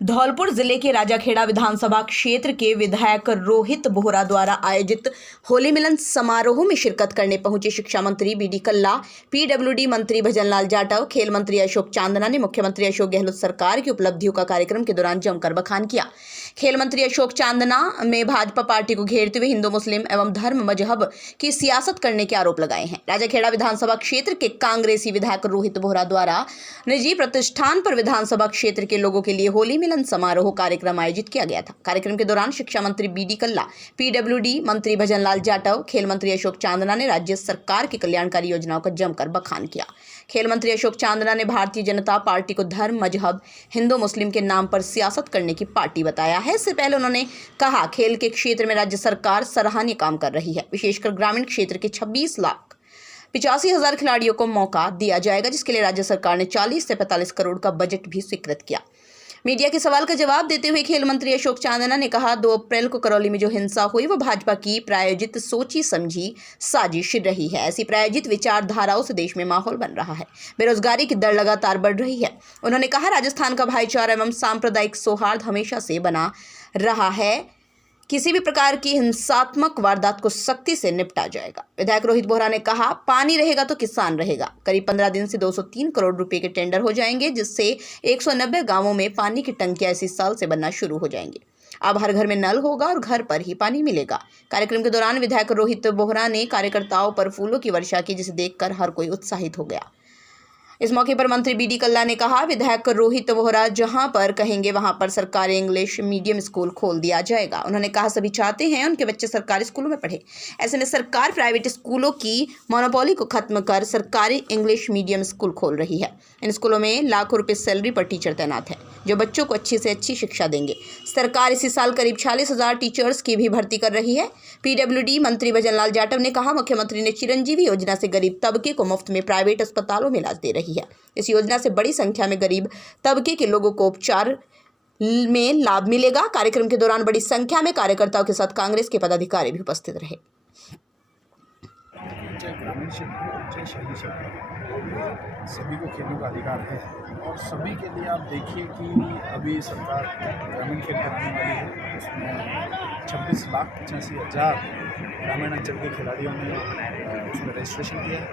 धौलपुर जिले के राजाखेड़ा विधानसभा क्षेत्र के विधायक रोहित बोहरा द्वारा आयोजित होली मिलन समारोह में शिरकत करने पहुंचे शिक्षा मंत्री बीडी कल्ला, पीडब्ल्यूडी मंत्री भजनलाल जाटव, खेल मंत्री अशोक चांदना ने मुख्यमंत्री अशोक गहलोत सरकार की उपलब्धियों का कार्यक्रम के दौरान जमकर बखान किया। खेल मंत्री अशोक चांदना में भाजपा पार्टी को घेरते हुए हिंदू मुस्लिम एवं धर्म मजहब की सियासत करने के आरोप लगाए हैं। राजाखेड़ा विधानसभा क्षेत्र के कांग्रेसी विधायक रोहित बोहरा द्वारा निजी प्रतिष्ठान पर विधानसभा क्षेत्र के लोगों के लिए होली मिलन समारोह कार्यक्रम आयोजित किया गया था। कार्यक्रम के दौरान शिक्षा मंत्री बीडी कल्ला, पीडब्ल्यूडी मंत्री भजनलाल जाटव, खेल मंत्री अशोक चांदना ने राज्य सरकार की कल्याणकारी योजनाओं का जमकर बखान किया। खेल मंत्री अशोक चांदना ने भारतीय जनता पार्टी को धर्म मजहब हिंदू मुस्लिम के नाम पर सियासत करने की पार्टी बताया है। इससे पहले उन्होंने कहा, खेल के क्षेत्र में राज्य सरकार सराहनीय काम कर रही है। विशेषकर ग्रामीण क्षेत्र के 26,85,000 खिलाड़ियों को मौका दिया जाएगा, जिसके लिए राज्य सरकार ने 40 से 45 करोड़ का बजट भी स्वीकृत किया। मीडिया के सवाल का जवाब देते हुए खेल मंत्री अशोक चांदना ने कहा, 2 अप्रैल को करौली में जो हिंसा हुई वो भाजपा की प्रायोजित सोची समझी साजिश रही है। ऐसी प्रायोजित विचारधाराओं से देश में माहौल बन रहा है। बेरोजगारी की दर लगातार बढ़ रही है। उन्होंने कहा, राजस्थान का भाईचारा एवं सांप्रदायिक सौहार्द हमेशा से बना रहा है। किसी भी प्रकार की हिंसात्मक वारदात को सख्ती से निपटा जाएगा। विधायक रोहित बोहरा ने कहा, पानी रहेगा तो किसान रहेगा। करीब 15 दिन से 203 करोड़ रुपए के टेंडर हो जाएंगे, जिससे 190 गांवों में पानी की टंकियां इसी साल से बनना शुरू हो जाएंगी। अब हर घर में नल होगा और घर पर ही पानी मिलेगा। कार्यक्रम के दौरान विधायक रोहित बोहरा ने कार्यकर्ताओं पर फूलों की वर्षा की, जिसे देखकर हर कोई उत्साहित हो गया। इस मौके पर मंत्री बीडी कल्ला ने कहा, विधायक रोहित बोहरा जहां पर कहेंगे वहां पर सरकारी इंग्लिश मीडियम स्कूल खोल दिया जाएगा। उन्होंने कहा, सभी चाहते हैं उनके बच्चे सरकारी स्कूलों में पढ़े। ऐसे में सरकार प्राइवेट स्कूलों की मोनोपोली को खत्म कर सरकारी इंग्लिश मीडियम स्कूल खोल रही है। इन स्कूलों में लाखों रुपए सैलरी पर टीचर तैनात है, जो बच्चों को अच्छी से अच्छी शिक्षा देंगे। सरकार इसी साल करीब 46,000 टीचर्स की भी भर्ती कर रही है। पीडब्ल्यूडी मंत्री भजनलाल जाटव ने कहा, मुख्यमंत्री ने चिरंजीवी योजना से गरीब तबके को मुफ्त में प्राइवेट अस्पतालों में इलाज दे रही है। इस योजना से बड़ी संख्या में गरीब तबके के लोगों को उपचार में लाभ मिलेगा। कार्यक्रम के दौरान बड़ी संख्या में कार्यकर्ताओं के साथ कांग्रेस के पदाधिकारी भी उपस्थित रहे। ग्रामीण क्षेत्र, शहरी क्षेत्र, सभी को खेलने का अधिकार है और सभी के लिए आप देखिए कि अभी सरकार ग्रामीण खेल कराने वाली है। उसमें 26,85,000 ग्रामीण अंचल के खिलाड़ियों ने उसमें रजिस्ट्रेशन किया है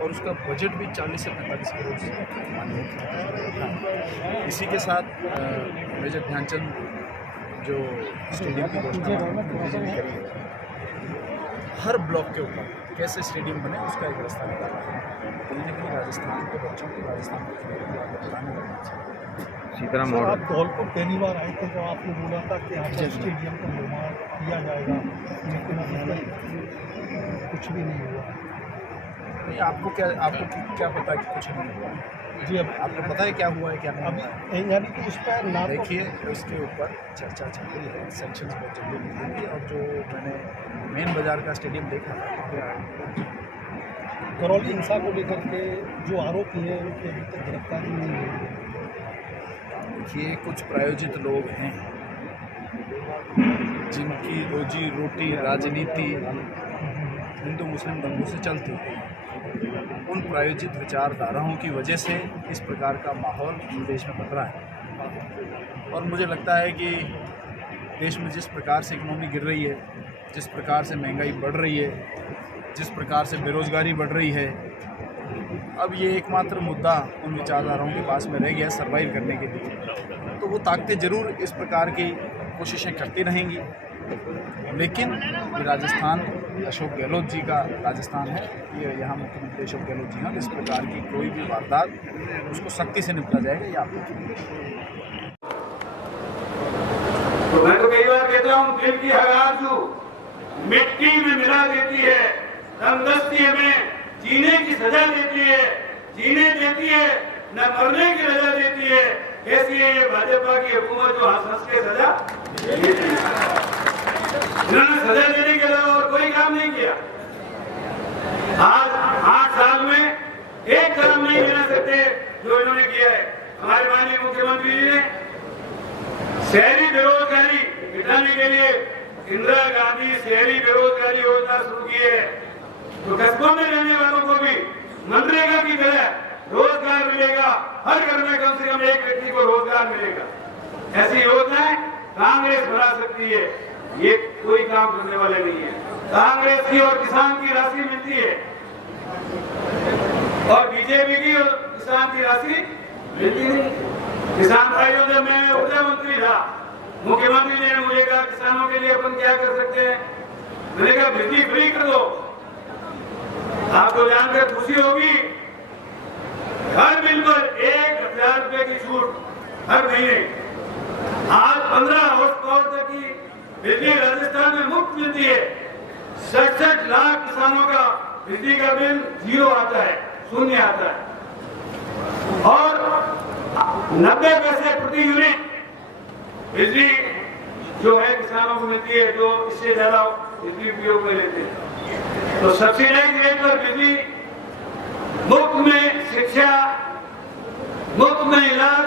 और उसका बजट भी 40 से 45 करोड़ से मान्य था। इसी के साथ मेजर ध्यानचंद जो स्टेडियम की घोषणा करी है, हर ब्लॉक के ऊपर कैसे स्टेडियम बने उसका एक रास्ता निकाला है। कहीं ना कहीं राजस्थान के बच्चों को, राजस्थान के खिलाड़ियों को बताने लगना चाहिए। सीताराम और आप धौलपुर पहली बार आए थे, तो आपने बोला था कि यहाँ पर स्टेडियम का निर्माण किया जाएगा, लेकिन अभी कुछ भी नहीं हुआ। नहीं, आपको क्या पता कि कुछ नहीं हुआ? जी, अब आपको पता है क्या हुआ है क्या नहीं? अभी यानी कि उस पर ना देखिए, उसके ऊपर चर्चा चल रही है, सेंक्शंस बहुत जल्दी मिलेंगे। और जो मैंने मेन बाजार का स्टेडियम देखा था, करौली हिंसा को लेकर के जो आरोप है उनकी अभी तक गिरफ्तारी नहीं हुई है। ये कुछ प्रायोजित लोग हैं जिनकी रोजी रोटी राजनीति हिंदू मुस्लिम दंगों से चलती है। उन प्रायोजित विचारधाराओं की वजह से इस प्रकार का माहौल देश में बन रहा है। और मुझे लगता है कि देश में जिस प्रकार से इकोनॉमी गिर रही है, जिस प्रकार से महंगाई बढ़ रही है, जिस प्रकार से बेरोज़गारी बढ़ रही है, अब ये एकमात्र मुद्दा उन विचारधाराओं के पास में रह गया सर्वाइव करने के लिए। तो वो ताकतें ज़रूर इस प्रकार की कोशिशें करती रहेंगी, लेकिन ये राजस्थान अशोक गहलोत जी का राजस्थान है। ये यहाँ मुख्यमंत्री अशोक गहलोत जी हैं। इस प्रकार की कोई भी वारदात उसको सख्ती से निपटा जाएगा, ये आपको। तो मैं तो कई बार कहता हूँ, दिल की हगाजू मिट्टी में मिला देती है, तंदुरुस्ती में जीने की सजा देती है, जीने देती है न मरने की सजा देती है। कैसी है ये भाजपा की हुकूमत जो हंस के सजा देती है। इन्होंने सजा देने के अलावा और कोई काम नहीं किया। आज 8 साल में एक काम नहीं गिना सकते जो इन्होंने किया है। हमारे माननीय मुख्यमंत्री जी ने शहरी बेरोजगारी मिटाने के लिए इंदिरा गांधी शहरी बेरोजगारी योजना शुरू की है। तो कस्बों में रहने वालों को भी मनरेगा की तरह रोजगार मिलेगा। हर घर में कम से कम एक व्यक्ति को रोजगार मिलेगा। ऐसी योजनाएं कांग्रेस बना सकती है, ये कोई काम करने वाले नहीं है। कांग्रेस की और किसान की राशि मिलती है और बीजेपी की और किसान की राशि मिलती नहीं। किसान भाइयों, जब मैं ऊर्जा मंत्री था, मुख्यमंत्री ने मुझे कहा किसानों के लिए अपन क्या कर सकते हैं। मैंने कहा बिजली फ्री कर दो। आपको जानकर खुशी होगी, हर बिल पर 1000 रुपए की छूट हर महीने। आज 15 हाउस पावर तक की बिजली राजस्थान में मुफ्त मिलती है। 67 लाख किसानों का बिजली का बिल 0 आता है, शून्य आता है और 90 पैसे प्रति यूनिट बिजली जो है किसानों को मिलती है, जो इससे ज्यादा बिजली उपयोग में लेते हैं। तो सब्सिडाइज रेट पर बिजली, मुफ्त में शिक्षा, मुफ्त में इलाज,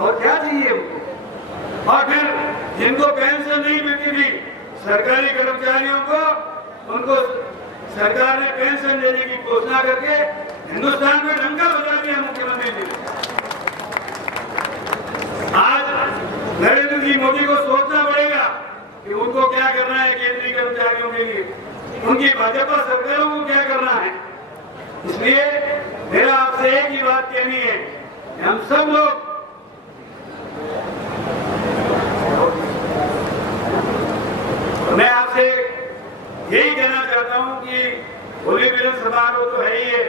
और क्या चाहिए उनको। और फिर जिनको पेंशन नहीं मिलती थी, सरकारी कर्मचारियों को, उनको सरकार ने पेंशन देने की घोषणा करके हिंदुस्तान में डंका बजा दिया मुख्यमंत्री जी। आज नरेंद्र जी मोदी को सोचना पड़ेगा कि उनको क्या करना है, केंद्रीय कर्मचारियों के लिए, उनकी भाजपा सरकारों को क्या करना है। इसलिए मेरा आपसे एक ही बात कहनी है कि हम सब लोग मैं आपसे यही कहना चाहता हूं कि होली मिलन समारोह तो है ही है।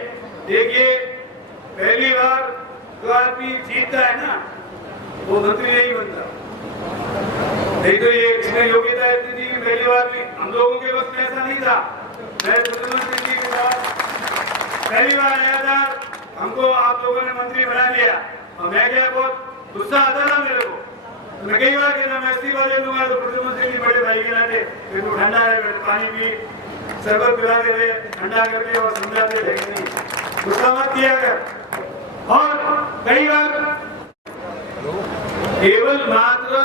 देखिए, पहली बार जो आदमी जीतता है ना, वो मंत्री नहीं बनता। नहीं तो ये इसमें योग्यता इतनी थी कि पहली बार भी हम लोगों के वक्त ऐसा नहीं था। मैं प्रधानमंत्री जी के साथ पहली बार आया था, हमको आप लोगों ने मंत्री बना दिया और मैं क्या, बहुत गुस्सा आता था मेरे को। मैं कई बार कहता मैं इस्तीफा दे दूंगा, तो प्रधानमंत्री जी बड़े भाई के नाते फिर तो ठंडा है, पानी पी, शरबत पिलाते थे, ठंडा करके और समझाते थे कि नहीं गुस्सा मत किया कर। और कई बार केवल मात्र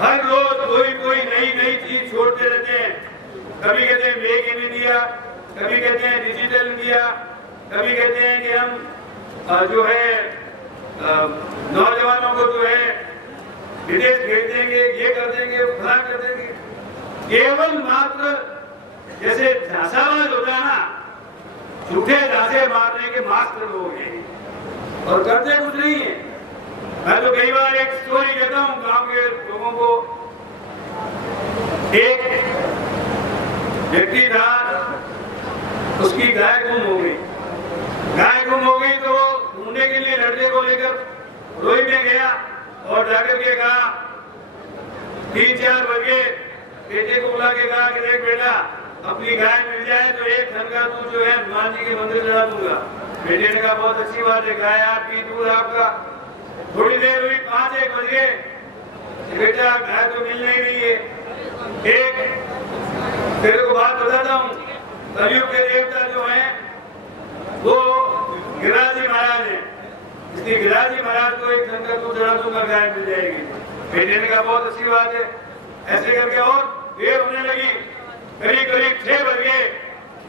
हर रोज कोई नई चीज छोड़ते रहते हैं। कभी कहते हैं मेक इन इंडिया, कभी कहते हैं डिजिटल इंडिया, कभी कहते हैं कि हम जो है नौजवानों को जो है विदेश भेज देंगे, ये कर देंगे, फला कर देंगे। केवल मात्र जैसे झांसाबाज होता है ना, झूठे झांसे मारने के मास्टर लोग हैं और करते कुछ नहीं है। मैं तो कई बार एक स्टोरी कहता हूँ गांव के लोगों को। एक व्यक्ति था, उसकी गाय गुम हो गई। गाय गुम हो गई तो वो ढूंढने के लिए लड़के को लेकर रोई में गया और जाकर के कहा, 3-4 बजे बेटे को बुला के कहा कि देख बेटा, अपनी गाय मिल जाए तो 1 धन का दूध जो है हनुमान जी के मंदिर चढ़ा दूंगा। बेटे ने कहा बहुत अच्छी बात है, गाय आपकी, दूध आपका। थोड़ी देर हुई, 5-1 बज गए, बेटा गाय तो मिल नहीं रही है। एक तेरे को बात बताता हूँ, कलयुग के देवता जो हैं वो गिरिराज महाराज है, इसलिए गिरिराज महाराज को 1 धन का दूध चढ़ा दूंगा, गाय मिल जाएगी। बेटे ने कहा बहुत अच्छी बात है। ऐसे करके और देर होने लगी, करीब 6 बज गए,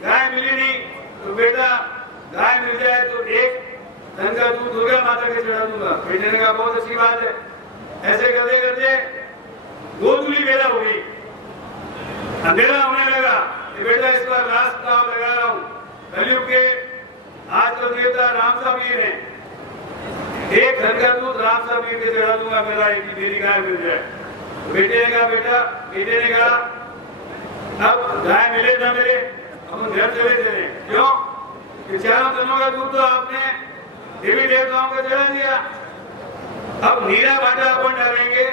गाय मिली नहीं। तो बेटा गाय मिल जाए तो 1 धन का दूध दुर्गा माता के चढ़ा दूंगा। बेटे ने कहा बहुत अच्छी बात है। ऐसे करते करते गोधुली बेला हो गई, अंधेरा होने लगा। बेटा इस बार लास्ट नाम लगा रहा हूँ, कलयुग के आज तो देवता राम साहबीर है, 1 धन का दूध राम साहबीर के चढ़ा दूंगा, मेरा एक मेरी गाय मिल जाए। बेटे ने कहा बेटे ने कहा अब गाय मिले ना मेरे, हम घर चले चले। क्यों? 4 दिनों का दूध तो आपने देवी देवताओं को चढ़ा दिया। अब नीरा बाटा अपन डालेंगे,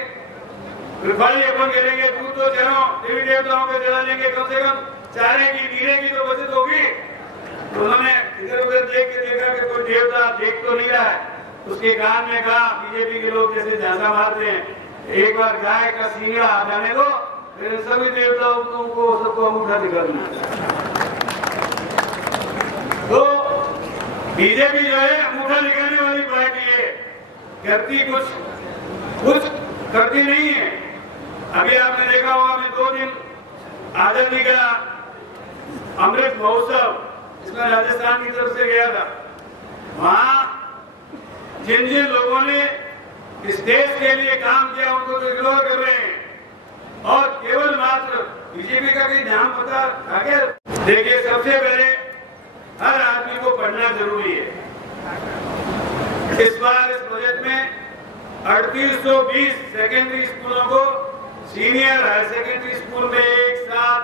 रिफाइंड अपन करेंगे, दूध तो चलो देवी देवताओं को चढ़ा देंगे, कम से कम चारे की नीरे की तो बचत होगी। तो उन्होंने इधर उधर देख के देखा कि कोई देवता देख तो नहीं रहा है। उसके कान में कहा, बीजेपी के लोग जैसे झांसा मारते हैं, एक बार गाय का सींगड़ा आ जाने दो, फिर सभी देवताओं को सबको अंगूठा दिखाना। तो बीजेपी जो है अंगूठा दिखाने वाली पार्टी है, करती कुछ करती नहीं है। अभी आपने देखा होगा, मैं 2 दिन आजादी का अमृत महोत्सव इसमें राजस्थान की तरफ से गया था। वहां जिन लोगों ने इस देश के लिए काम किया उनको तो इग्नोर कर रहे हैं और केवल मात्र बीजेपी का भी ध्यान पता आगे। देखिए, सबसे पहले हर आदमी को पढ़ना जरूरी है। इस बार इस बजट में 3820 सेकेंडरी स्कूलों को सीनियर हायर सेकेंडरी स्कूल में एक साथ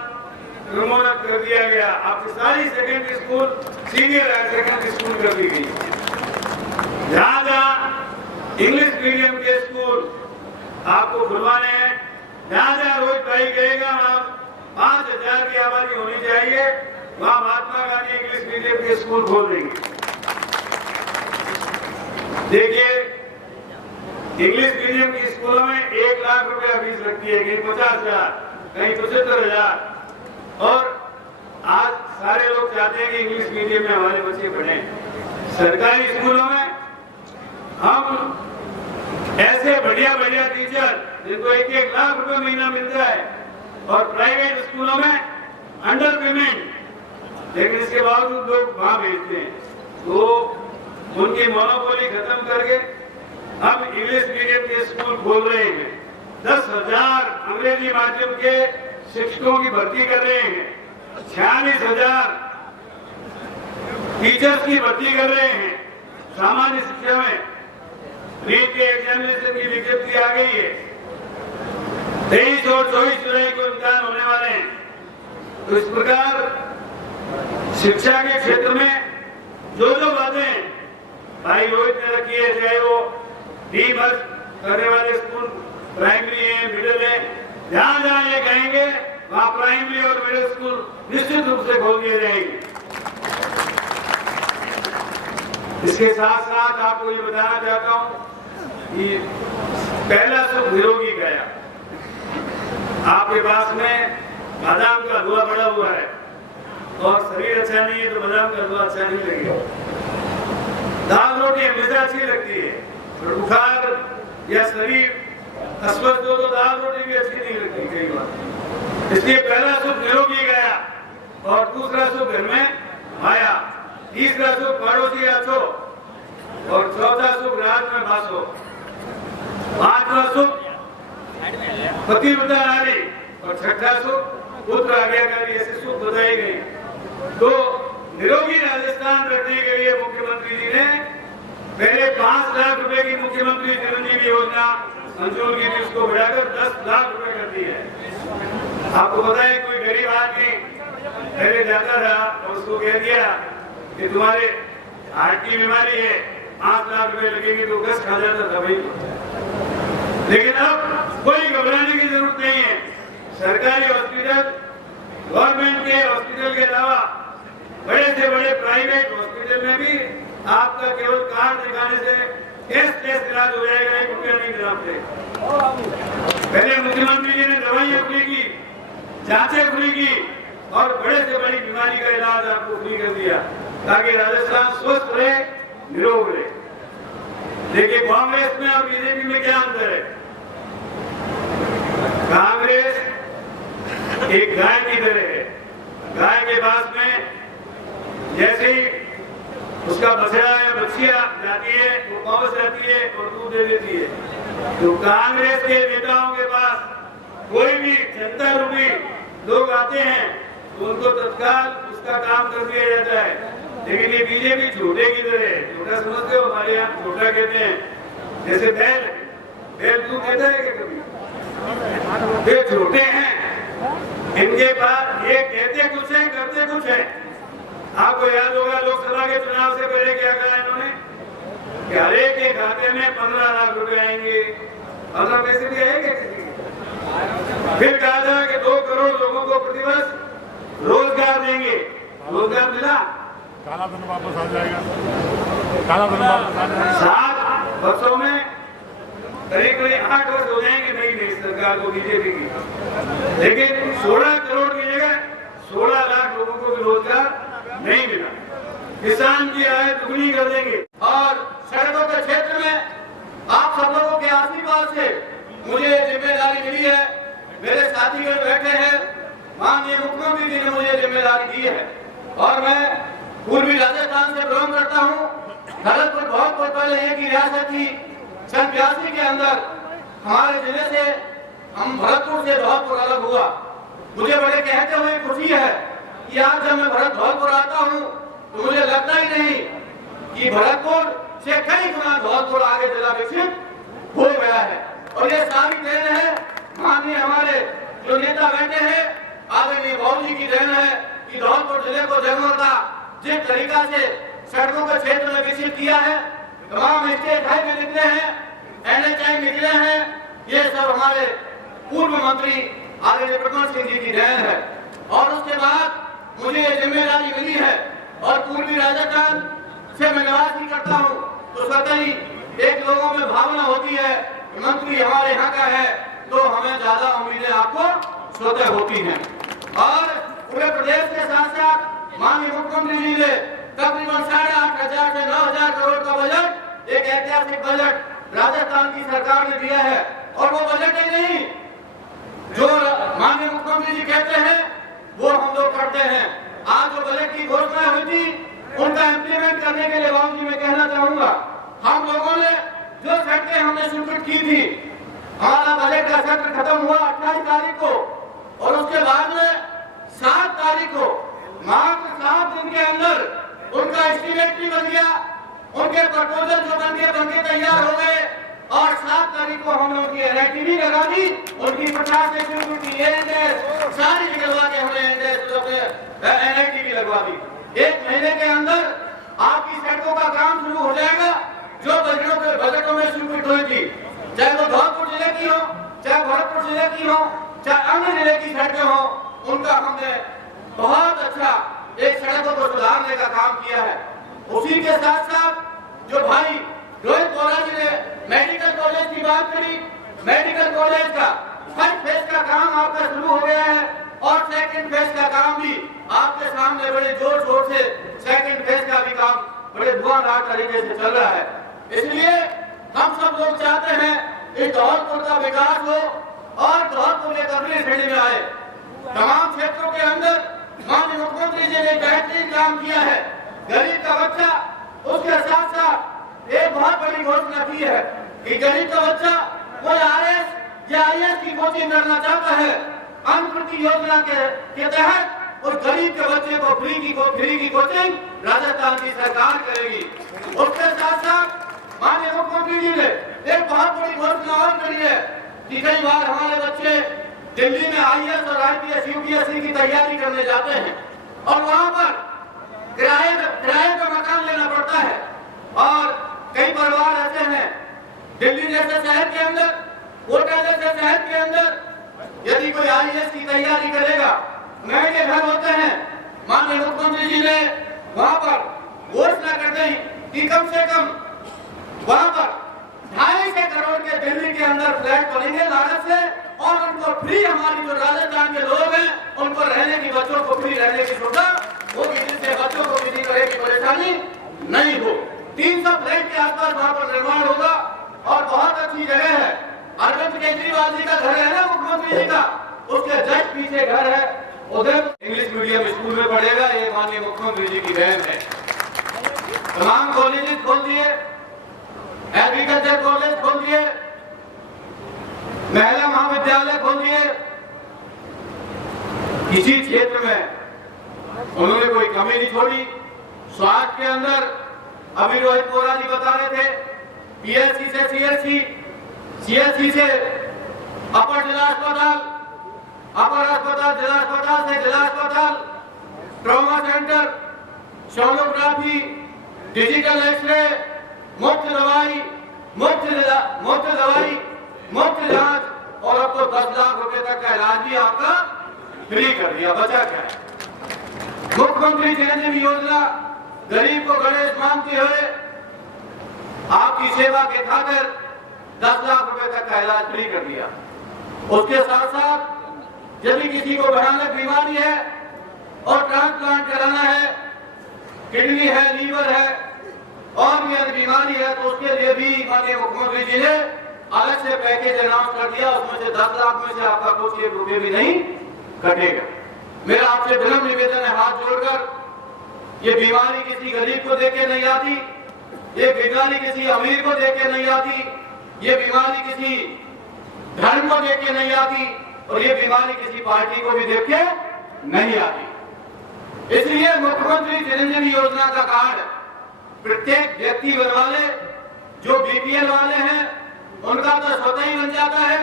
प्रोमोट कर दिया गया। आपकी सारी secondary school senior higher secondary school कर दी गई। जहाँ जहाँ इंग्लिश मीडियम के स्कूल आपको खुलवाने हैं, जहाँ जहाँ रोज भाई कहेगा वहाँ 5000 की आबादी होनी चाहिए, वहाँ महात्मा गांधी इंग्लिश मीडियम के स्कूल खोल देंगे। देखिए, इंग्लिश मीडियम की स्कूलों में 1 लाख रुपया फीस लगती है, कहीं 50,000, कहीं 75,000। और आज सारे लोग चाहते हैं कि इंग्लिश मीडियम में हमारे बच्चे पढ़ें। सरकारी स्कूलों में हम ऐसे बढ़िया बढ़िया टीचर जिनको 1-1 लाख रुपए महीना मिलता है, और प्राइवेट स्कूलों में अंडर पेमेंट, लेकिन इसके बावजूद लोग वहां भेजते हैं। तो उनकी मोनोपोली खत्म करके हम इंग्लिश मीडियम के स्कूल खोल रहे हैं। 10,000 अंग्रेजी माध्यम के शिक्षकों की भर्ती कर रहे हैं। 46,000 टीचर्स की भर्ती कर रहे हैं। सामान्य शिक्षा में नीट के एग्जामिनेशन की विज्ञप्ति आ गई है। 23 और 24 जुलाई को इम्तिहान होने वाले हैं। तो इस प्रकार शिक्षा के क्षेत्र में जो बातें भाई रोहित ने रखी है, चाहे वो डीमर्ज करने वाले स्कूल प्राइमरी है, मिडिल है, जहाँ जहाँ ये कहेंगे वहाँ प्राइमरी और मिडिल स्कूल निश्चित रूप से खोल दिए जाएंगे। इसके साथ साथ आपको ये बताना चाहता हूँ कि पहला सुख निरोगी गया। आपके पास में बादाम का हलवा पड़ा हुआ है और शरीर अच्छा नहीं है तो बादाम का हलवा अच्छा नहीं लगेगा। दाल रोटी हमेशा अच्छी लगती है, और बुखार या शरीर अस्वस्थ हो तो दाल रोटी भी अच्छी नहीं लगती कई बार। इसलिए पहला सुख निरोगी गया, और दूसरा सुख घर में आया, तीसरा सुख पड़ोसी अच्छो, और चौथा सुख रात में बासो, पांचवा सुख पतिव्रता नारी, और छठा सुख पुत्र आज्ञाकारी। ऐसे सुख बताए गए। तो निरोगी राजस्थान रखने के लिए मुख्यमंत्री जी ने पहले 5 लाख रुपए की मुख्यमंत्री चिरंजीवी योजना मंजूर की थी, उसको बढ़ाकर 10 लाख रुपए कर दी है। आपको पता है, कोई गरीब आदमी पहले जाता था और उसको कह दिया कि तुम्हारे हार्ट की बीमारी है, 5 लाख रुपए लगेंगे, तो गस खा जाता था भाई। लेकिन अब कोई घबराने की जरूरत नहीं है। सरकारी हॉस्पिटल, गवर्नमेंट के हॉस्पिटल के अलावा बड़े से बड़े प्राइवेट हॉस्पिटल में भी आपका केवल कार्ड दिखाने से टेस्ट इलाज हो जाएगा, 1 रुपया नहीं देना पड़ेगा। पहले मुख्यमंत्री जी ने दवाइयां फ्री की, जांचें फ्री की, और बड़े से बड़ी बीमारी का इलाज आपको फ्री कर दिया, ताकि राजस्थान स्वस्थ रहे, निरोग रहे। देखिए, कांग्रेस में और बीजेपी में क्या अंतर है? कांग्रेस एक गाय की तरह है। गाय के पास में जैसे ही उसका बछड़ा या बछिया जाती है, वो वापस जाती है और दूध दे देती है। तो कांग्रेस के नेताओं के पास कोई भी जनता रूपी लोग आते हैं तो उनको तत्काल उसका काम कर दिया जाता है। लेकिन ये बीजेपी छोटे की तरह है। छोटा समझते हो? हमारे यहाँ छोटा कहते हैं। जैसे बैल दूध देता है क्या कभी? ये छोटे हैं, इनके पास ये कहते कुछ है, करते कुछ है। आपको याद होगा लोकसभा के चुनाव से पहले क्या कहा इन्होंने कि हर एक के खाते में 15 लाख रुपए आएंगे। 15 पैसे भी आएंगे किसी के? फिर कहा था कि 2 करोड़ लोगों को प्रतिवर्ष रोजगार देंगे। रोजगार मिला? काला धन वापस आ जाएगा। काला धन वापस आ जाएगा। 7 वर्षों में करीब 8 वर्ष हो जाएंगे नई सरकार को, बीजेपी की। लेकिन 16 करोड़ की जगह 16 लाख लोगों को भी रोजगार नहीं मिला। किसान की आय दुगनी कर देंगे। और सड़कों के क्षेत्र में आप सब लोगों के आशीर्वाद से मुझे जिम्मेदारी मिली है। मेरे साथीगण बैठे हैं, माननीय मुख्यमंत्री जी ने मुझे जिम्मेदारी दी है, और मैं पूर्वी राजस्थान से बिलोंग करता हूँ। भरतपुर बहुत पहले एक ही रियासत थी, सन 82 के अंदर हमारे जिले से हम भरतपुर से धौलपुर अलग हुआ। मुझे बड़े कहते हुए खुशी है कि आज जब मैं धौलपुर आता हूँ तो मुझे लगता ही नहीं कि भरतपुर से कई गुना धौलपुर आगे जिला विकसित हो गया है। और ये सारी देन है माननीय हमारे जो नेता बैठे हैं आदरणीय बाबू जी की देन है कि धौलपुर जिले को जगमगा जिस तरीका से सड़कों के क्षेत्र में विकसित किया है, तमाम स्टेट हाईवे निकले हैं, NHI निकले हैं, ये सब हमारे पूर्व मंत्री आदरणीय प्रकाश सिंह जी की देन है। और उसके बाद मुझे ये जिम्मेदारी मिली है और पूर्वी राजस्थान से मैं निवासी करता हूँ तो स्वतः ही एक लोगों में भावना होती है मंत्री हमारे यहाँ का है तो हमें ज्यादा उम्मीदें आपको स्वतः होती हैं। और पूरे प्रदेश के साथ साथ माननीय मुख्यमंत्री जी ने तकरीबन 8,500 से 9,000 करोड़ का बजट, एक ऐतिहासिक बजट राजस्थान की सरकार ने दिया है। और वो बजट ही नहीं जो माननीय मुख्यमंत्री जी कहते हैं वो हम लोग करते हैं। आज जो बजट की घोषणा हुई थी उनका इम्प्लीमेंट करने के लिए बाबू जी मैं कहना चाहूंगा, हम लोगों ने जो सड़कें हमने स्वीकृत की थी, हमारा बजट का सत्र खत्म हुआ 28 तारीख को और उसके बाद में 7 तारीख को मात्र 7 दिन के अंदर उनका एस्टीमेट भी बन गया, उनके प्रपोजल जो बन के तैयार हो गए और 7 तारीख को हमने उनकी NIT भी लगा दी, उनकी 50 से शुरू की सारी निकलवा के हमने NIT भी लगवा दी। 1 महीने के अंदर आपकी सड़कों का काम शुरू हो जाएगा जो बजटों में स्वीकृत हुई थी, चाहे वो धौलपुर जिले की हो, चाहे भरतपुर जिले की हो, चाहे अन्य जिले की सड़कें हो, उनका हमने बहुत अच्छा एक सड़कों को सुधारने का काम किया है। उसी के साथ साथ जो भाई रोहित बोरा जी ने मेडिकल कॉलेज की बात करी, मेडिकल कॉलेज का फर्स्ट फेज का काम आपका शुरू हो गया है और सेकंड फेज का काम भी आपके सामने बड़े जोर शोर से सेकंड फेज का भी काम बड़े धुआंधार तरीके से चल रहा है। इसलिए हम सब लोग चाहते हैं इस धौलपुर का विकास हो और धौलपुर एक अगली श्रेणी में आए। तमाम क्षेत्रों के अंदर माननीय मुख्यमंत्री जी ने बेहतरीन काम किया है। गरीब का बच्चा, उसके साथ साथ एक बहुत बड़ी घोषणा की है कि गरीब का बच्चा कोई RS या IAS की कोचिंग करना चाहता है, अन्नपूर्ति योजना के तहत उस गरीब के बच्चे को फ्री की कोचिंग राजस्थान की सरकार करेगी। उसके साथ साथ माननीय मुख्यमंत्री जी ने एक बहुत बड़ी घोषणा और करी है कि कई बार हमारे बच्चे दिल्ली में IAS और IPS UPSC की तैयारी करने जाते हैं और वहां पर किराए का मकान लेना पड़ता है और कई परिवार ऐसे हैं दिल्ली जैसे शहर के अंदर, कोटा जैसे शहर के अंदर यदि कोई IAS की तैयारी करेगा, महंगे घर होते हैं। माननीय मुख्यमंत्री जी ने वहां पर घोषणा कर दी कि कम से कम वहां पर 250 करोड़ के दिल्ली के अंदर फ्लैट बनेंगे लागत से और उनको फ्री, हमारी जो राजस्थान के लोग हैं उनको रहने की, बच्चों को फ्री रहने की सुविधा होगी जिससे बच्चों को किसी तरह की परेशानी नहीं हो। 300 फ्लैट के आसपास वहां पर निर्माण होगा और बहुत अच्छी जगह है। अरविंद केजरीवाल जी का घर है ना मुख्यमंत्री जी का, उसके जस्ट पीछे घर है, उधर इंग्लिश मीडियम स्कूल में पढ़ेगा। ये माननीय मुख्यमंत्री जी की देन है। तमाम कॉलेजेस खोल दिए, एग्रीकल्चर कॉलेज खोल दिए, महिला महाविद्यालय खोल दिए। किसी क्षेत्र में उन्होंने कोई कमी नहीं छोड़ी। स्वास्थ्य के अंदर अभी रोहित बोरा जी बता रहे थे, PSC से CSC, CSC से अपर जिला अस्पताल, अपर अस्पताल जिला अस्पताल से जिला अस्पताल, trauma centre, sonography, digital x-ray, मुफ्त दवाई, मुफ्त इलाज और अब तो 10 लाख रुपए तक का इलाज भी आपका फ्री कर दिया। बचा क्या है? मुख्यमंत्री जन योजना गरीब को गणेश मानते हुए आपकी सेवा के खातिर 10 लाख रुपए तक का इलाज फ्री कर दिया। उसके साथ साथ यदि किसी को भयानक बीमारी है और ट्रांसप्लांट कराना है, किडनी है, लीवर है और भी अन्य बीमारी है, तो उसके लिए भी माननीय मुख्यमंत्री जी ने अलग से पैकेज अनाउंस कर दिया। उसमें से 10 लाख में से आपका कुछ 1 रुपये भी नहीं कटेगा। मेरा आपसे विनम्र निवेदन है, हाथ जोड़कर, ये बीमारी किसी गरीब को देके नहीं आती, ये बीमारी किसी अमीर को देके नहीं आती, ये बीमारी किसी धर्म को देख के नहीं आती और ये बीमारी किसी पार्टी को भी देख के नहीं आती। इसलिए मुख्यमंत्री चिरंजीवी योजना का कार्ड प्रत्येक व्यक्ति बनवा ले। जो बीपीएल वाले हैं उनका तो स्वतः ही बन जाता है,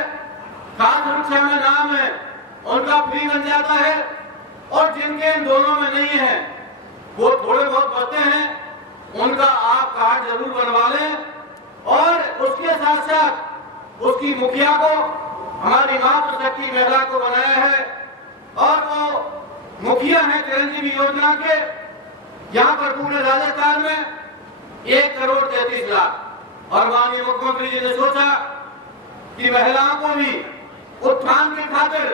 खास सुरक्षा में नाम है उनका फ्री बन जाता है, और जिनके इन दोनों में नहीं है वो थोड़े बहुत बचते हैं, उनका आप कार्ड जरूर बनवा लें। और उसके साथ साथ उसकी मुखिया को हमारी मातृशक्ति महिला को बनाया है, और वो मुखिया है चिरंजीवी योजना के। यहाँ पर पूरे राजस्थान में 1,33,00,000, और माननीय मुख्यमंत्री जी ने सोचा कि महिलाओं को भी उत्थान की खातिर,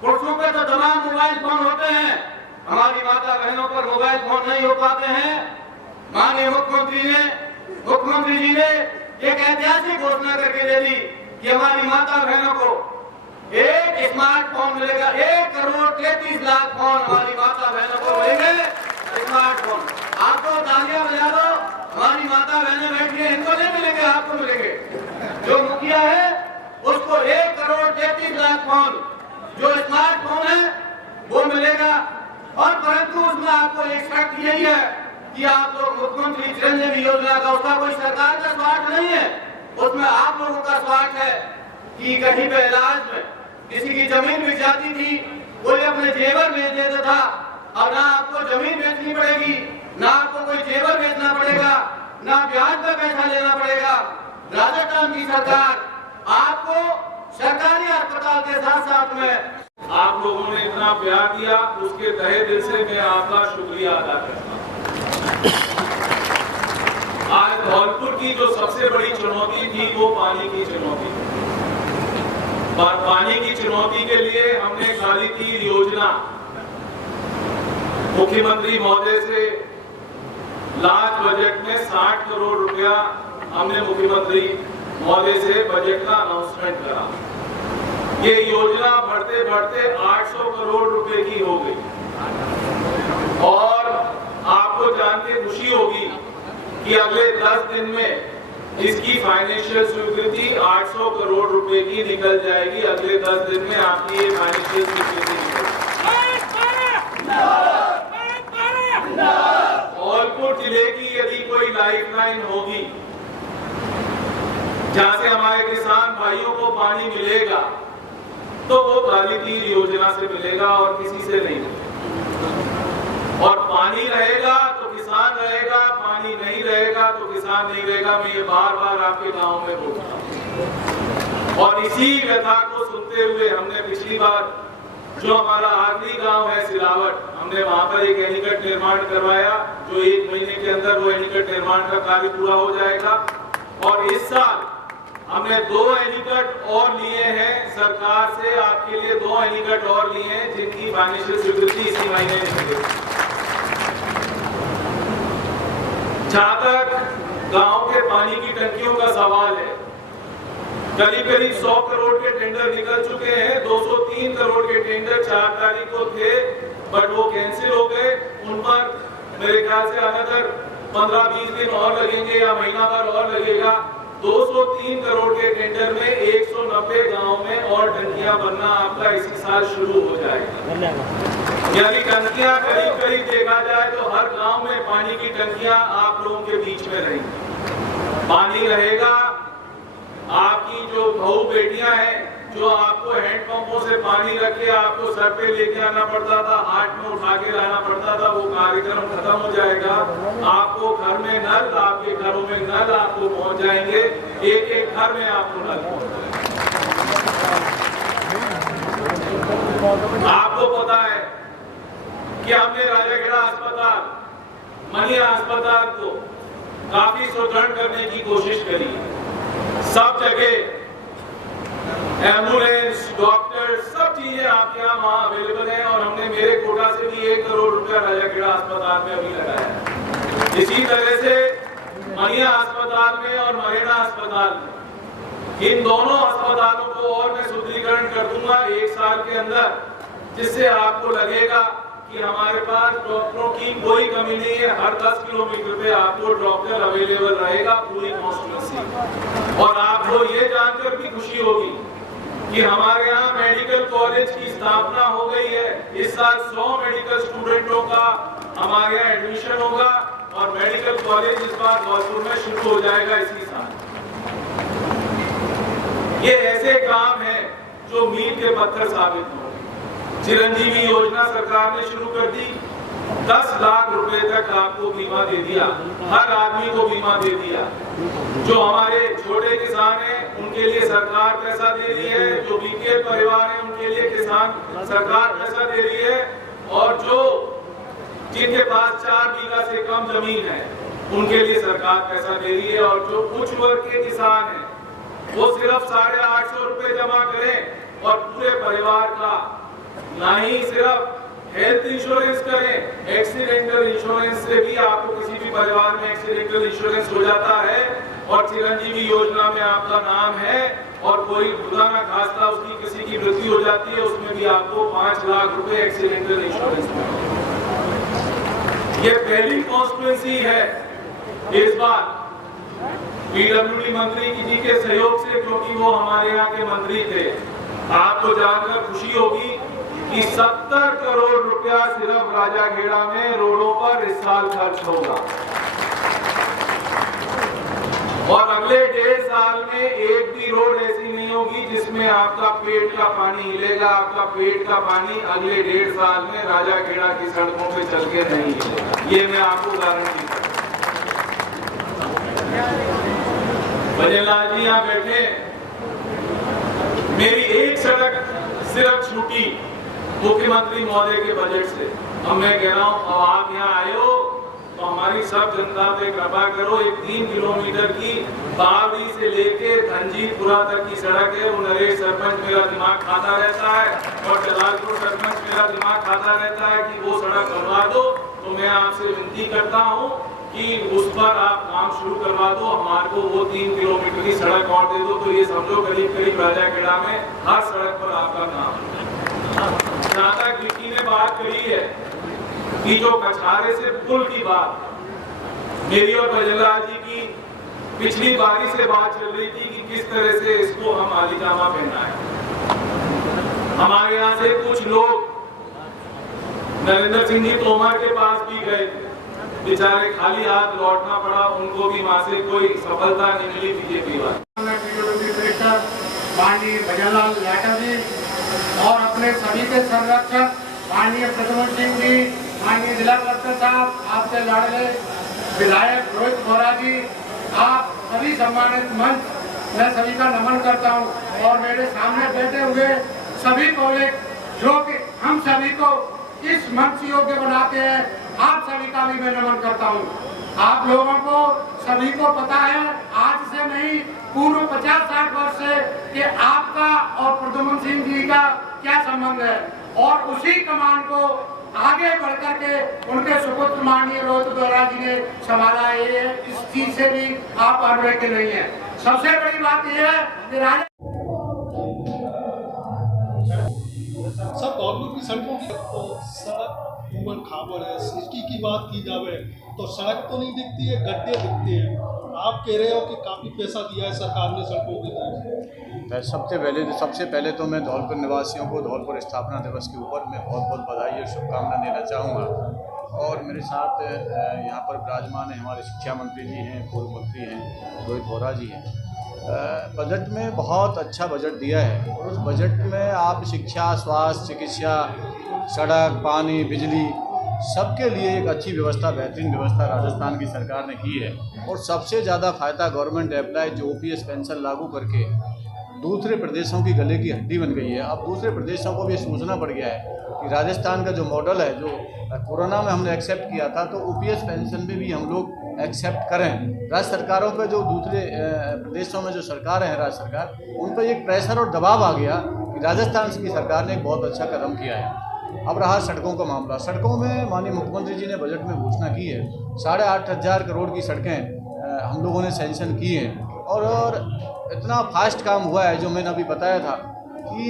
पुरुषों पे तो तमाम मोबाइल फोन होते हैं, हमारी माता बहनों पर मोबाइल फोन नहीं हो पाते हैं। माननीय मुख्यमंत्री जी ने एक ऐतिहासिक घोषणा करके दे दी कि हमारी माता बहनों को एक स्मार्टफोन मिलेगा। 1,33,00,000 फोन हमारी माता बहनों को मिलेंगे, स्मार्टफोन। आपको तालियां बजा दो, हमारी माता बहनें बैठी हैं, इनको नहीं मिलेंगे, आपको मिलेंगे। जो मुखिया है उसको 1,33,00,000 फोन जो स्मार्टफोन है वो मिलेगा। और परंतु उसमें आपको एक शर्त यही है कि आप लोग मुख्यमंत्री चिरंजीवी योजना का, उसका कोई सरकार का स्वार्थ नहीं है, उसमें आप लोगों का स्वार्थ है कि कहीं पे इलाज में किसी की जमीन बिक जाती थी, कोई अपने जेवर बेच देता था। अब ना आपको जमीन बेचनी पड़ेगी, ना आपको कोई जेवर बेचना पड़ेगा, ना ब्याज पर पैसा लेना पड़ेगा। राजस्थान की सरकार आपको सरकारी अस्पताल के साथ साथ में आप लोगों ने इतना प्यार दिया, उसके तहे दिल से मैं आपका शुक्रिया अदा करता हूं। आज धौलपुर की जो सबसे बड़ी चुनौती थी वो पानी की चुनौती थी। पानी की चुनौती के लिए हमने काली तीर योजना मुख्यमंत्री महोदय से लास्ट बजट में 60 करोड़ रुपया हमने मुख्यमंत्री महोदय से बजट का अनाउंसमेंट करा। ये योजना बढ़ते बढ़ते 800 करोड़ रुपए की हो गई, और आपको जान के खुशी होगी कि अगले 10 दिन में इसकी फाइनेंशियल स्वीकृति 800 करोड़ रुपए की निकल जाएगी। अगले 10 दिन में आपकी ये फाइनेंशियल स्वीकृति धौलपुर जिले की यदि कोई लाइफलाइन होगी जहां से हमारे किसान भाइयों को पानी मिलेगा तो वो काली तीर योजना से मिलेगा और किसी से नहीं मिलेगा। और पानी रहेगा तो किसान रहेगा, पानी नहीं रहेगा तो किसान नहीं रहेगा। मैं ये बार बार आपके गांव में बोलता हूं, और इसी व्यथा को सुनते हुए हमने पिछली बार जो हमारा आखिरी गांव है सिलावट, हमने वहां पर एक एनीकट निर्माण करवाया, जो 1 महीने के अंदर वो एनीकट निर्माण का कार्य पूरा हो जाएगा। और इस साल हमने 2 एनीकट और लिए हैं सरकार से, आपके लिए 2 एनीकट और लिए हैं जिनकी फाइनेंशियल स्वीकृति इसी महीने में मिलेगी। जहां तक गांव के पानी की टंकियों का सवाल है, करीब 100 करोड़ के टेंडर निकल चुके हैं। 203 करोड़ के टेंडर 4 तारीख को थे, बट वो कैंसिल हो गए। उन पर मेरे ख्याल से अनदर 15-20 दिन और लगेंगे या महीना भर और लगेगा। 203 करोड़ के टेंडर में 190 गांव में और टंकियां बनना आपका इसी साल शुरू हो जाएगा। यानी टंकियां करीब देखा जाए तो हर गांव में पानी की टंकियां आप लोगों के बीच में रहेंगी। पानी रहेगा। आपकी जो बहू बेटियां हैं, जो आपको हैंडपंपों से पानी रख के आपको सर पे लेके आना पड़ता था, हाथ में उठा के लाना पड़ता था, वो कार्यक्रम खत्म हो जाएगा। आपको घर में नल, आपके घरों में नल आपको पहुंच जाएंगे। एक घर में आपको नल पहुंच जाएंगे। आपको पता है कि हमने राजाखेड़ा अस्पताल, मनिया अस्पताल को काफी सुदृढ़ करने की कोशिश करी। सब जगह एम्बुलेंस, डॉक्टर, सब चीजें आपके यहाँ वहाँ अवेलेबल हैं, और हमने मेरे कोटा से भी 1 करोड़ रुपया राजाखेड़ा अस्पताल में अभी लगाया। इसी तरह से मनिया अस्पताल में और मरेना अस्पताल में, इन दोनों अस्पतालों को और मैं सुदृढ़ीकरण कर दूंगा 1 साल के अंदर, जिससे आपको लगेगा कि हमारे पास डॉक्टरों की कोई कमी नहीं है। हर 10 किलोमीटर पे आपको डॉक्टर अवेलेबल रहेगा पूरी कॉन्स्टिट्यूंसी। और आपको ये जानकर भी खुशी होगी कि हमारे यहाँ मेडिकल कॉलेज की स्थापना हो गई है। इस साल 100 मेडिकल स्टूडेंटों का हमारे यहाँ एडमिशन होगा और मेडिकल कॉलेज इस बार धौलपुर में शुरू हो जाएगा इसी साल। ये ऐसे काम है जो मील के पत्थर साबित हो। चिरंजीवी योजना सरकार ने शुरू कर दी, 10 लाख रुपए तक आपको बीमा दे दिया, हर आदमी को बीमा दे दिया। जो हमारे छोटे किसान हैं उनके लिए सरकार पैसा दे रही है, जो बीपीएल परिवार हैं उनके लिए किसान सरकार पैसा दे रही है, और जो जिनके पास 4 बीघा से कम जमीन है उनके लिए सरकार पैसा दे रही है। और जो उच्च वर्ग के किसान हैं वो सिर्फ 850 रुपए जमा करें और पूरे परिवार का ना ही सिर्फ हेल्थ इंश्योरेंस करें, एक्सीडेंटल इंश्योरेंस से भी आपको किसी भी परिवार में एक्सीडेंटल इंश्योरेंस हो जाता है। और चिरंजीवी योजना में आपका नाम है और कोई खुदा ना खास्ता उसकी किसी की मृत्यु हो जाती है, उसमें भी आपको 5 लाख रुपए एक्सीडेंटल इंश्योरेंस मिलेगा। ये पहली कॉन्स्टिट्यूंसी है इस बार पीडब्ल्यूडी मंत्री जी के सहयोग से, क्योंकि वो हमारे यहाँ के मंत्री थे। आपको जानकर खुशी होगी कि 70 करोड़ रुपया सिर्फ राजाखेड़ा में रोडों पर इस साल खर्च होगा। और अगले 1.5 साल में एक भी रोड ऐसी नहीं होगी जिसमें आपका पेट का पानी हिलेगा। आपका पेट का पानी अगले 1.5 साल में राजाखेड़ा की सड़कों पे चल के नहीं हिलेगा, ये मैं आपको गारंटी दूं। भजनलाल जी यहाँ बैठे, मेरी एक सड़क सिर्फ छूटी मुख्यमंत्री महोदय के बजट से। अब मैं कह रहा हूँ अब आप यहाँ आए हो तो हमारी सब जनता पे कृपा करो। एक 3 किलोमीटर की बावड़ी से लेके धनजीतपुरा तक की सड़क है, वो नरेश सरपंच मेरा दिमाग खाता रहता है और जलालपुर सरपंच मेरा दिमाग खाता रहता है कि वो सड़क बनवा दो। तो मैं आपसे विनती करता हूँ कि उस पर आप काम शुरू करवा दो, हमारे को वो 3 किलोमीटर की सड़क और दे दो। तो ये समझो करीब करीब राजाखेड़ा में हर सड़क पर आपका काम है। जहाँ तक विकी ने बात करी है कि जो कछारे से पुल की बात, मेरी और भजनलाल जी की पिछली बारी से बात चल रही थी कि किस तरह से इसको हम आलीजामा पहनाएं। हमारे यहाँ से कुछ लोग नरेंद्र सिंह जी तोमर के पास भी गए, बेचारे खाली हाथ लौटना पड़ा, उनको भी वहां से कोई सफलता नहीं मिली बीजेपी वाली। माननीय भजनलाल यादव जी और अपने सभी के संरक्षक माननीय प्रद्युम्न सिंह जी, माननीय जिला कलेक्टर साहब, आपके लाडले विधायक रोहित बोहरा जी, आप सभी सम्मानित मंच, मैं सभी का नमन करता हूं। और मेरे सामने बैठे हुए सभी कॉलेज जो कि हम सभी को इस मंच योग्य बनाते हैं, आप सभी का भी मैं नमन करता हूं। आप लोगों को सभी को पता है, आज से नहीं पूर्व 50-60 वर्ष से कि आपका और प्रद्युम्न सिंह जी का क्या संबंध है, और उसी कमान को आगे बढ़कर के उनके सुपुत्र माननीय रोहित बोहरा जी ने संभाला है। इस चीज से भी आप अनभिज्ञ के नहीं है। सबसे बड़ी बात यह है कि राजा सब धौलपुर की सड़कों की तो सड़क ऊबड़ खाबड़ है। सिटी की बात की जाए तो सड़क तो नहीं दिखती है, गड्ढे दिखते हैं। आप कह रहे हो कि काफ़ी पैसा दिया है सरकार ने सड़कों के लिए। सबसे पहले तो मैं धौलपुर निवासियों को धौलपुर स्थापना दिवस के ऊपर मैं बहुत बहुत बधाई और शुभकामना देना चाहूँगा। और मेरे साथ यहाँ पर विराजमान है हमारे शिक्षा मंत्री जी हैं, पूर्व मंत्री हैं रोहित बोहरा जी हैं। बजट में बहुत अच्छा बजट दिया है और उस बजट में आप शिक्षा, स्वास्थ्य, चिकित्सा, सड़क, पानी, बिजली सबके लिए एक अच्छी व्यवस्था, बेहतरीन व्यवस्था राजस्थान की सरकार ने की है। और सबसे ज़्यादा फ़ायदा गवर्नमेंट एम्प्लॉय जो OPS पेंशन लागू करके दूसरे प्रदेशों की गले की हड्डी बन गई है। अब दूसरे प्रदेशों को भी सोचना पड़ गया है कि राजस्थान का जो मॉडल है, जो कोरोना में हमने एक्सेप्ट किया था, तो OPS पेंशन में भी हम लोग एक्सेप्ट करें। राज्य सरकारों पे जो दूसरे प्रदेशों में जो सरकारें हैं, राज्य सरकार, उन पर एक प्रेशर और दबाव आ गया कि राजस्थान की सरकार ने एक बहुत अच्छा कदम किया है। अब रहा सड़कों का मामला। सड़कों में माननीय मुख्यमंत्री जी ने बजट में घोषणा की है 8,500 करोड़ की सड़कें हम लोगों ने सैंक्शन की हैं। और इतना फास्ट काम हुआ है, जो मैंने अभी बताया था कि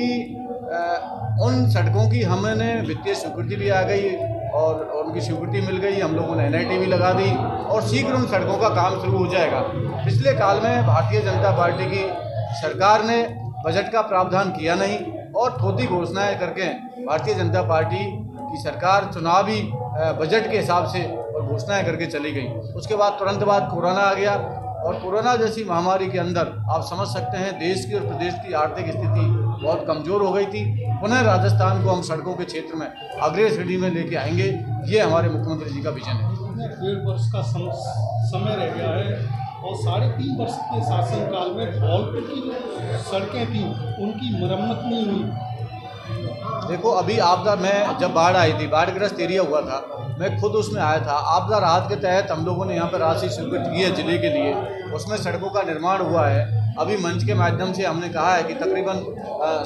उन सड़कों की हमने वित्तीय स्वीकृति भी आ गई, और उनकी स्वीकृति मिल गई। हम लोगों ने NIT भी लगा दी और शीघ्र उन सड़कों का काम शुरू हो जाएगा। पिछले काल में भारतीय जनता पार्टी की सरकार ने बजट का प्रावधान किया नहीं और थोड़ी घोषणाएं करके भारतीय जनता पार्टी की सरकार चुनावी बजट के हिसाब से और घोषणाएं करके चली गई। उसके बाद तुरंत बाद कोरोना आ गया और कोरोना जैसी महामारी के अंदर आप समझ सकते हैं देश की और प्रदेश की आर्थिक स्थिति बहुत कमज़ोर हो गई थी। पुनः राजस्थान को हम सड़कों के क्षेत्र में अग्रणी श्रेणी में लेके आएंगे, ये हमारे मुख्यमंत्री जी का विजन है। 1.5 वर्ष का समय रह गया है और 3.5 वर्ष के शासनकाल में धौलपुर की जो सड़कें थी उनकी मरम्मत नहीं हुई। देखो अभी आपदा में जब बाढ़ आई थी, बाढ़ग्रस्त एरिया हुआ था, मैं खुद उसमें आया था। आपदा राहत के तहत हम लोगों ने यहाँ पर राशि स्वीकृत की है जिले के लिए, उसमें सड़कों का निर्माण हुआ है। अभी मंच के माध्यम से हमने कहा है कि तकरीबन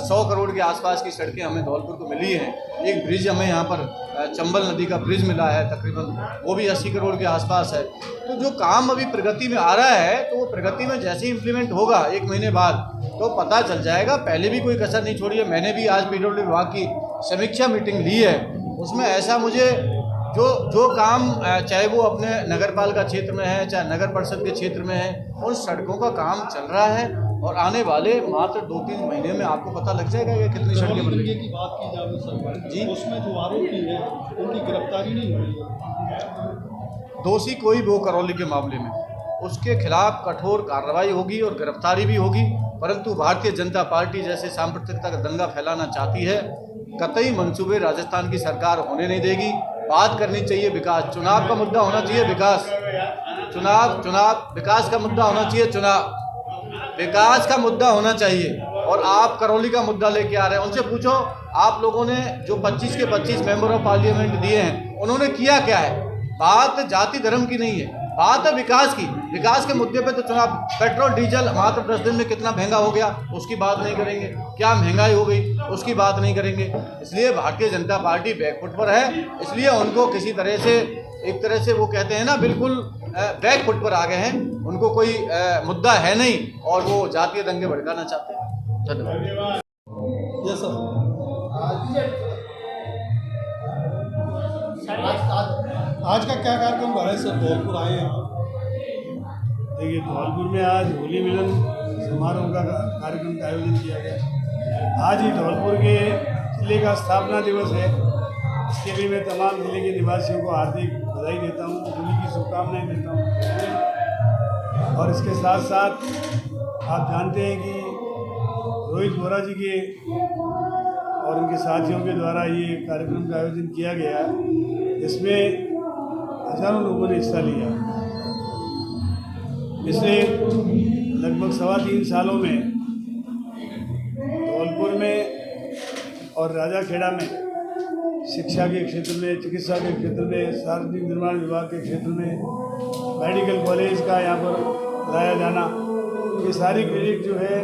100 करोड़ के आसपास की सड़कें हमें धौलपुर को मिली हैं। एक ब्रिज हमें यहाँ पर चंबल नदी का ब्रिज मिला है, तकरीबन वो भी 80 करोड़ के आसपास है। तो जो काम अभी प्रगति में आ रहा है तो वो प्रगति में जैसे ही इम्प्लीमेंट होगा 1 महीने बाद तो पता चल जाएगा। पहले भी कोई कसर नहीं छोड़ी है। मैंने भी आज PWD विभाग की समीक्षा मीटिंग ली है, उसमें ऐसा मुझे जो काम चाहे वो अपने नगर पालिका क्षेत्र में है चाहे नगर परिषद के क्षेत्र में है, उन सड़कों का काम चल रहा है और आने वाले मात्र 2-3 महीने में आपको पता लग जाएगा कि कितनी सड़कें बन रही हैं। की बात की जाए सर जी, उसमें जो आरोपी है उनकी गिरफ्तारी नहीं हुई है। दोषी कोई भी हो करौली के मामले में उसके खिलाफ कठोर कार्रवाई होगी और गिरफ्तारी भी होगी। परंतु भारतीय जनता पार्टी जैसे सांप्रदायिकता का दंगा फैलाना चाहती है, कतई मंसूबे राजस्थान की सरकार होने नहीं देगी। बात करनी चाहिए विकास, चुनाव का मुद्दा होना चाहिए विकास, चुनाव विकास का मुद्दा होना चाहिए, चुनाव विकास का मुद्दा होना चाहिए। और आप करौली का मुद्दा लेके आ रहे हैं, उनसे पूछो आप लोगों ने जो 25 के 25 मेंबर ऑफ पार्लियामेंट दिए हैं उन्होंने किया क्या है। बात जाति धर्म की नहीं है, बात है विकास की। विकास के मुद्दे पे तो चुनाव, पेट्रोल डीजल मात्र 10 दिन में कितना महंगा हो गया उसकी बात नहीं करेंगे, क्या महंगाई हो गई उसकी बात नहीं करेंगे। इसलिए भारतीय जनता पार्टी बैकफुट पर है, इसलिए उनको किसी तरह से एक तरह से वो कहते हैं ना बिल्कुल बैकफुट पर आ गए हैं, उनको कोई मुद्दा है नहीं और वो जातीय दंगे भड़काना चाहते हैं। धन्यवाद। Yes sir. आज का क्या कार्यक्रम रहा है सर? धौलपुर आए हैं आप। देखिए धौलपुर में आज होली मिलन समारोह का कार्यक्रम का आयोजन किया गया। आज ही धौलपुर के जिले का स्थापना दिवस है, इसके लिए मैं तमाम जिले के निवासियों को हार्दिक बधाई देता हूँ, होली की शुभकामनाएं देता हूँ। और इसके साथ साथ आप जानते हैं कि रोहित बोरा जी के और उनके साथियों के द्वारा ये कार्यक्रम का आयोजन किया गया, इसमें हज़ारों लोगों ने हिस्सा लिया। पिछले लगभग 3.25 सालों में धौलपुर में और राजाखेड़ा में शिक्षा के क्षेत्र में, चिकित्सा के क्षेत्र में, सार्वजनिक निर्माण विभाग के क्षेत्र में, मेडिकल कॉलेज का यहाँ पर लाया जाना, ये सारी क्रेडिट जो है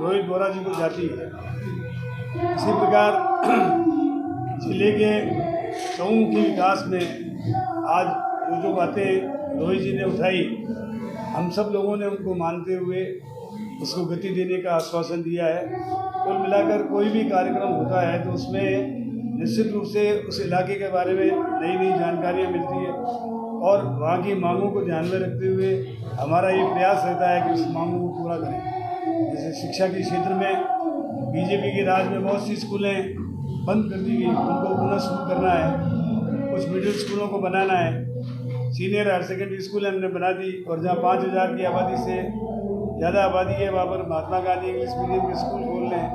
रोहित बोरा जी को जाती है। इसी प्रकार जिले के चहुमुखी विकास में आज जो बातें रोहित जी ने उठाई, हम सब लोगों ने उनको मानते हुए उसको गति देने का आश्वासन दिया है। कुल मिलाकर कोई भी कार्यक्रम होता है तो उसमें निश्चित रूप से उस इलाके के बारे में नई नई जानकारियाँ मिलती है और वहाँ की मांगों को ध्यान में रखते हुए हमारा ये प्रयास रहता है कि उस मांगों को पूरा करें। जैसे शिक्षा के क्षेत्र में बीजेपी के राज में बहुत सी स्कूलें बंद कर दी गई, उनको पुनः शुरू करना है। कुछ मिडिल स्कूलों को बनाना है, सीनियर हायर सेकेंडरी स्कूल हमने बना दी और जहाँ 5000 की आबादी से ज़्यादा आबादी है वहाँ पर महात्मा गांधी इंग्लिश मीडियम के स्कूल खोल रहे हैं।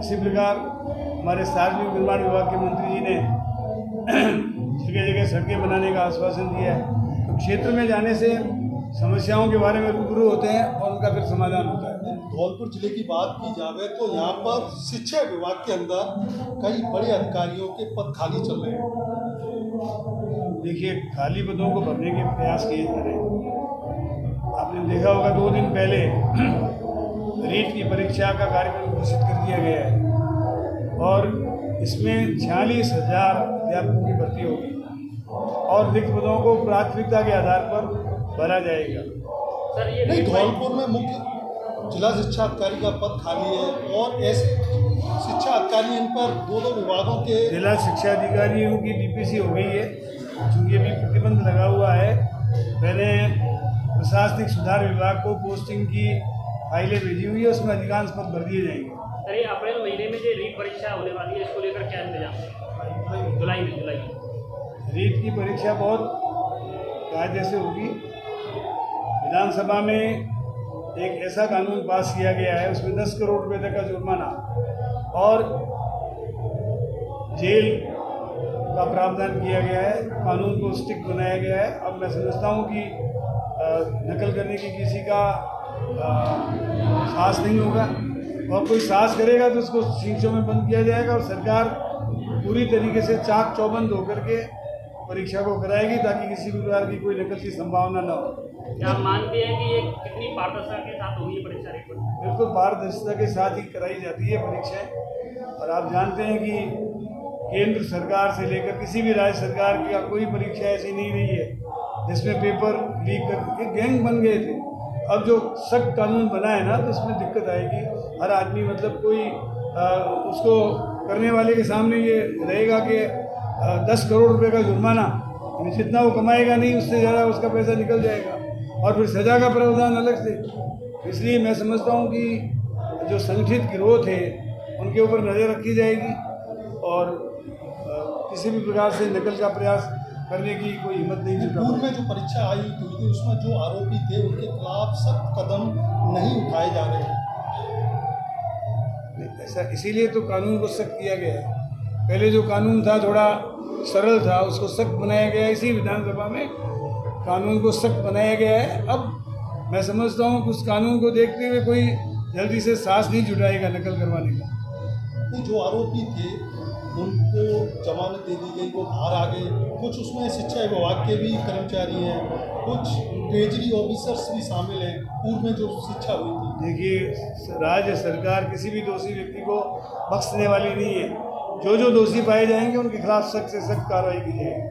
इसी प्रकार हमारे सार्वजनिक निर्माण विभाग के मंत्री जी ने जगह जगह सड़कें बनाने का आश्वासन दिया है। तो क्षेत्र में जाने से समस्याओं के बारे में रूबरू होते हैं और उनका फिर समाधान होता है। धौलपुर जिले की बात की जाए तो यहाँ पर शिक्षा विभाग के अंदर कई बड़े अधिकारियों के पद खाली चल रहे हैं। देखिए खाली पदों को भरने के प्रयास किए जा रहे हैं। आपने देखा होगा 2 दिन पहले रीट की परीक्षा का कार्यक्रम घोषित कर दिया गया है और इसमें 46,000 अध्यापकों की भर्ती होगी और रिक्त पदों को प्राथमिकता के आधार पर भरा जाएगा। नहीं, धौलपुर में मुख्य जिला शिक्षा अधिकारी का पद खाली है और शिक्षा अधिकारी इन पर दो विभागों के जिला शिक्षा अधिकारियों की डीपीसी हो गई है, चूँकि अभी प्रतिबंध लगा हुआ है। मैंने प्रशासनिक सुधार विभाग को पोस्टिंग की फाइलें भेजी हुई है, उसमें अधिकांश पद भर दिए जाएंगे। अरे अप्रैल महीने में जो रीट परीक्षा होने वाली है, इसको लेकर क्या इंतजाम है? जुलाई में रीट की परीक्षा बहुत कायदे से होगी। विधानसभा में एक ऐसा कानून पास किया गया है, उसमें 10 करोड़ रुपए तक का जुर्माना और जेल का प्रावधान किया गया है। कानून को स्ट्रिक्ट बनाया गया है। अब मैं समझता हूँ कि नकल करने की किसी का साहस नहीं होगा, और कोई साहस करेगा तो उसको शीशों में बंद किया जाएगा और सरकार पूरी तरीके से चाक चौबंद होकर के परीक्षा को कराएगी, ताकि किसी भी प्रकार की कोई नकल की संभावना न हो। क्या आप मानते हैं कि ये कितनी पारदर्शिता के साथ होगी ये परीक्षा? बिल्कुल पारदर्शिता के साथ ही कराई जाती है परीक्षाएं। और आप जानते हैं कि केंद्र सरकार से लेकर किसी भी राज्य सरकार की कोई परीक्षा ऐसी नहीं रही है जिसमें पेपर लीक कर गैंग बन गए थे। अब जो सख्त कानून बना है ना, तो उसमें दिक्कत आएगी। हर आदमी मतलब कोई उसको करने वाले के सामने ये रहेगा कि 10 करोड़ रुपए का जुर्माना, जितना वो कमाएगा नहीं उससे ज़्यादा उसका पैसा निकल जाएगा, और फिर सज़ा का प्रावधान अलग से। इसलिए मैं समझता हूँ कि जो संगठित गिरोह थे उनके ऊपर नज़र रखी जाएगी, और किसी भी प्रकार से नकल का प्रयास करने की कोई हिम्मत नहीं जुटा। पूर्व में जो परीक्षा आयोजित हुई थी उसमें जो आरोपी थे उनके खिलाफ सख्त कदम नहीं उठाए जा रहे हैं। ऐसा इसीलिए तो कानून को सख्त किया गया है। पहले जो कानून था थोड़ा सरल था, उसको सख्त बनाया गया है। इसी विधानसभा में कानून को सख्त बनाया गया है। अब मैं समझता हूँ कि उस कानून को देखते हुए कोई जल्दी से साहस नहीं जुटाएगा नकल करवाने का। जो आरोपी थे उनको जमानत दे दी गई, वो बाहर आ गए। कुछ उसमें शिक्षा विभाग के भी कर्मचारी हैं, कुछ ट्रेजरी ऑफिसर्स भी शामिल हैं। पूर्व में जो शिक्षा हुई थी, देखिए राज्य सरकार किसी भी दोषी व्यक्ति को बख्शने वाली नहीं है। जो दोषी पाए जाएंगे उनके खिलाफ सख्त से सख्त कार्रवाई की जाएगी।